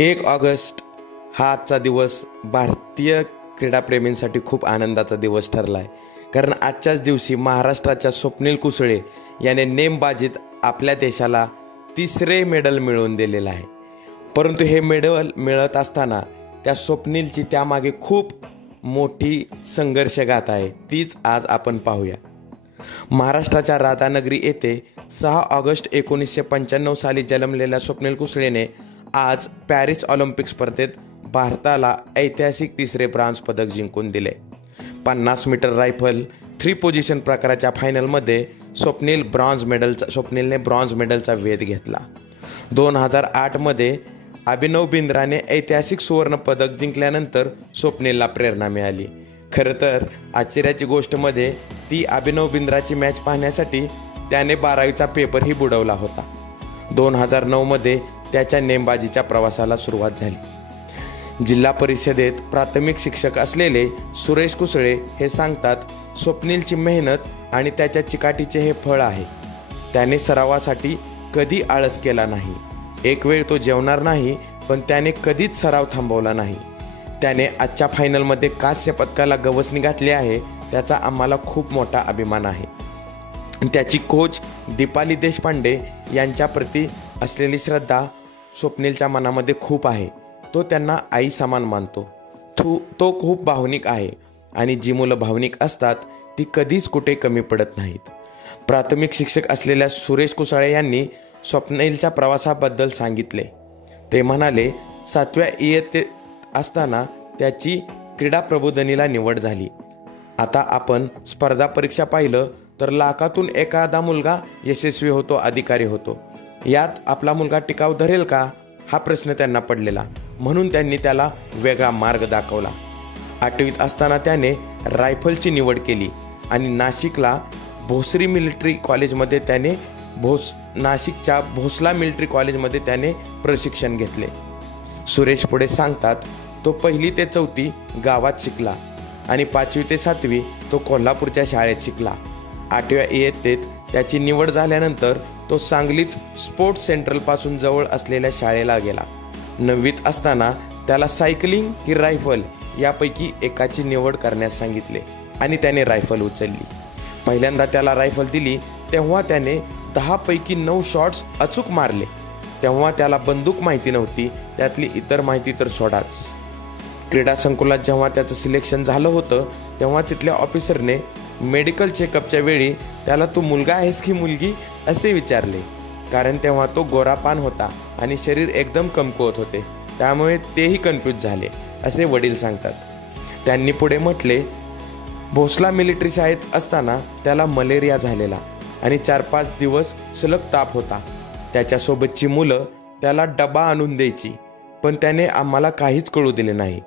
1 August हा आजचा दिवस भारतीय क्रीडाप्रेमींसाठी खूप आनंदाचा दिवस ठरला आहे. कारण आजच्याच दिवशी महाराष्ट्राच्या स्वप्नील कुसळे याने नेमबाजीत आपल्या देशाला 3रे मेडल मिळवून दिलेलं आहे. परंतु हे मेडल मिळत असताना त्या स्वप्नीलची त्यामागे खूप मोठी संघर्षगाथा आहे. तीच आज आपण पाहूया. महाराष्ट्राच्या राधानगरी येथे 6 ऑगस्ट 1995 साली जन्मलेल्या स्वप्नील कुसळेने आज पॅरिस ऑलिम्पिक स्पर्धेत भारताला ऐतिहासिक 3रे ब्रॉन्झ पदक जिंकून दिले. 50 मीटर रायफल 3 पोझिशन प्रकाराच्या फायनलमध्ये स्वप्नीलने ब्रॉन्झ मेडलचा वेध घेतला. 2008 मध्ये अभिनव बिंद्राने ऐतिहासिक सुवर्ण पदक जिंकल्यानंतर स्वप्नीलला प्रेरणा मिळाली. खरं तर आश्चर्याची गोष्ट मध्ये ती अभिनव बिंद्राची मॅच पाहण्यासाठी त्याने 12वीचा पेपरही बुडवला होता. 2009 मध्ये त्याच्या नेमबाजीच्या प्रवासाला सुरुवात झाली. जिल्हा परिषदेत प्राथमिक शिक्षक असलेले सुरेश कुसळे हे सांगतात, स्वप्नीलची मेहनत आणि त्याच्या चिकाटीचे हे फळ आहे. त्याने सरावासाठी कधी आळस केला नाही. एक वेळ तो जेवणार नाही, पण त्याने कधीच सराव थांबवला नाही. त्याने आजच्या फायनलमध्ये कांस्य पदकाला गवसणी घातली आहे. त्याचा आम्हाला खूप मोठा अभिमान आहे. त्याची कोच दीपाली देशपांडे यांच्या प्रती असलेली श्रद्धा स्वप्नीलच्या मनामध्ये खूप आहे. तो त्यांना आई समान मानतो. तो खूप भावनिक आहे आणि जी मुलं भावनिक असतात ती कधीच कुठे कमी पडत नाहीत. प्राथमिक शिक्षक असलेल्या सुरेश कुसळे यांनी स्वप्नीलच्या प्रवासाबद्दल सांगितले. ते म्हणाले, 7व्या इयत्तेत असताना त्याची क्रीडा प्रबोधिनीला निवड झाली. आता आपण स्पर्धा परीक्षा पाहिलं तर लाखातून एखादा मुलगा यशस्वी होतो, अधिकारी होतो. यात आपला मुलगा टिकाव धरेल का, हा प्रश्न त्यांना पडलेला. म्हणून त्यांनी त्याला वेगळा मार्ग दाखवला. 8वीत असताना त्याने रायफलची निवड केली आणि नाशिकला भोसरी मिलिटरी कॉलेजमध्ये नाशिकच्या भोसला मिलिटरी कॉलेजमध्ये त्याने प्रशिक्षण घेतले. सुरेश पुढे सांगतात, तो 1ली ते 4थी गावात शिकला आणि 5वी ते 7वी तो कोल्हापूरच्या शाळेत शिकला. 8व्या इयत्तेत त्याची निवड झाल्यानंतर तो सांगलीत स्पोर्ट्स सेंट्रलपासून जवळ असलेल्या शाळेला गेला. 9वीत असताना त्याला सायकलिंग की रायफल यापैकी एकाची निवड करण्यास सांगितले आणि त्याने रायफल उचलली. पहिल्यांदा त्याला रायफल दिली तेव्हा त्याने 10 पैकी 9 शॉट्स अचूक मारले. तेव्हा त्याला बंदूक माहिती नव्हती, त्यातली इतर माहिती तर सोडाच. क्रीडा संकुलात जेव्हा त्याचं सिलेक्शन झालं होतं तेव्हा तिथल्या ऑफिसरने मेडिकल चेकअपच्या वेळी त्याला तू मुलगा आहेस की मुलगी असे विचारले. कारण तेव्हा तो गोरापान होता आणि शरीर एकदम कमकुवत होते, त्यामुळे तेही कन्फ्यूज झाले असे वडील सांगतात. त्यांनी पुढे म्हटले, भोसला मिलिटरी शाळेत असताना त्याला मलेरिया झालेला आणि 4-5 दिवस सलग ताप होता. त्याच्यासोबतची मुलं त्याला डबा आणून द्यायची, पण त्याने आम्हाला काहीच कळू दिले नाही.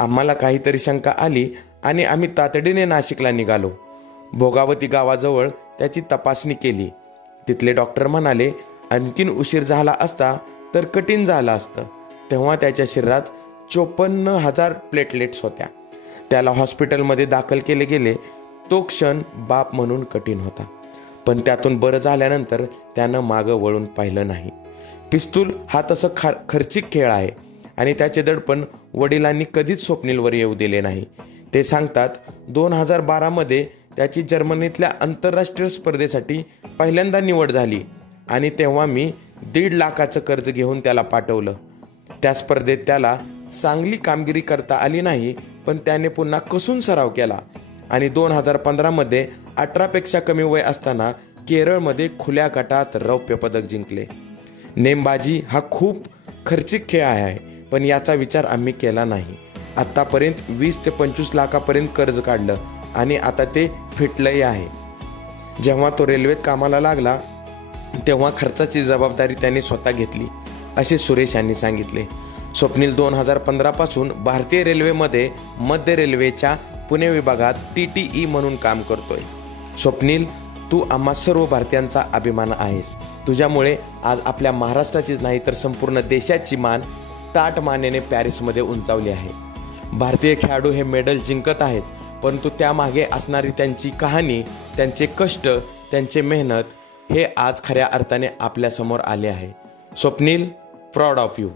आम्हाला काहीतरी शंका आली आणि आम्ही तातडीने नाशिकला निघालो. भोगावती गावाजवळ त्याची तपासणी केली. तिथले डॉक्टर म्हणाले, आणखीन उशीर झाला असता तर कठीण झालं असतं. तेव्हा त्याच्या शरीरात 54,000 प्लेटलेट्स होत्या. त्याला हॉस्पिटलमध्ये दाखल केले गेले. तो क्षण बाप म्हणून कठीण होता, पण त्यातून बरं झाल्यानंतर त्यानं मागं वळून पाहिलं नाही. पिस्तूल हा तसं खर्चिक खेळ आहे आणि त्याचे दडपण वडिलांनी कधीच स्वप्नीलवर येऊ दिले नाही. ते सांगतात, 2012 मध्ये त्याची जर्मनीतल्या आंतरराष्ट्रीय स्पर्धेसाठी पहिल्यांदा निवड झाली आणि तेव्हा मी 1.5 लाखाचं कर्ज घेऊन त्याला पाठवलं. त्या स्पर्धेत त्याला चांगली कामगिरी करता आली नाही, पण त्याने पुन्हा कसून सराव केला आणि 2015 मध्ये 18 पेक्षा कमी वय असताना केरळमध्ये खुल्या गटात रौप्य पदक जिंकले. नेमबाजी हा खूप खर्चिक खेळ आहे, पण याचा विचार आम्ही केला नाही. आतापर्यंत 20 ते 25 लाखापर्यंत कर्ज काढलं आणि आता ते फिटलंही आहे. जेव्हा तो रेल्वेत कामाला लागला तेव्हा खर्चाची जबाबदारी त्याने स्वतः घेतली असे सुरेश यांनी सांगितले. स्वप्नील 2015 पासून भारतीय रेल्वेमध्ये मध्य रेल्वेच्या पुणे विभागात TTE म्हणून काम करतोय. स्वप्नील, तू आम्हा सर्व भारतीयांचा अभिमान आहेस. तुझ्यामुळे आज आपल्या महाराष्ट्राचीच नाही तर संपूर्ण देशाची मान ताठ मानेने पॅरिसमध्ये उंचावली आहे. भारतीय खेळाडू हे मेडल जिंकत आहेत, परंतु त्यामागे असणारी त्यांची कहाणी, त्यांचे कष्ट, त्यांचे मेहनत हे आज खऱ्या अर्थाने आपल्यासमोर आले आहे. Swapnil, proud of you.